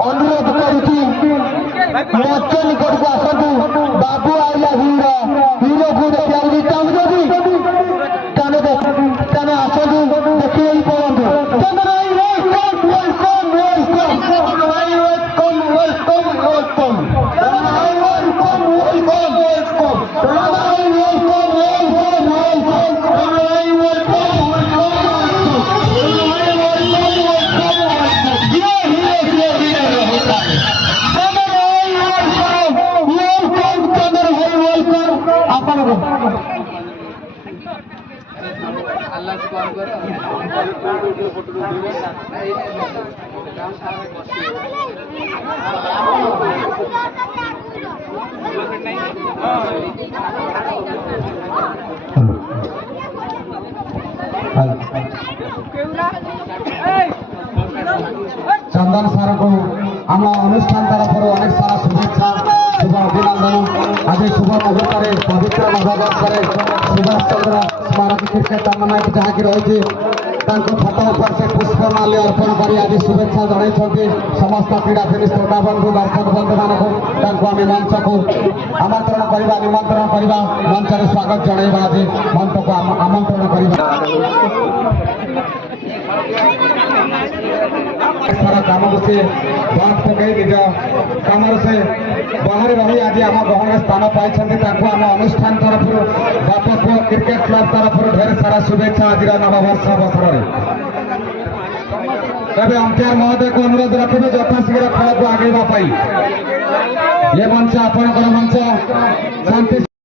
अनुरोध करुची मच निकट को आसतु बाबू आइला हीरो हीरो को देखिए चाहूँगी तेने आसतु देखिए चंदन सार को आम अनुष्ठान तरफ अनेक सारा शुभेच्छा शुभ अभिनंदन। आज शुभ मुहूर्त पवित्र नववर्ष सुभाष चंद्र स्मारक क्रिकेट टूर्नामेंट जहाँकि रही फटो पर से पुष्पमाल्य अर्पण कर आज शुभेच्छा जनई समस्त क्रीड़ा प्रेमी श्रोता बंधु दर्शक बंधु मानक आम मंच को आमंत्रण करवा निमंत्रण करवा मंच में स्वागत जनइबा आज मंच को आमंत्रण करवा सारा कम को से बंद पकई निज कम से बाहर रही आज आम गहन स्थान पाई आम अनुष्ठान तरफ बापक क्रिकेट क्लब तरफ ढेर सारा शुभेच्छा आज नववर्ष अवसर में। तबे अंपायर महोदय को अनुरोध रखिए यथाशीघ्र खेल को आगेवा ये मंच आपण मंच शांति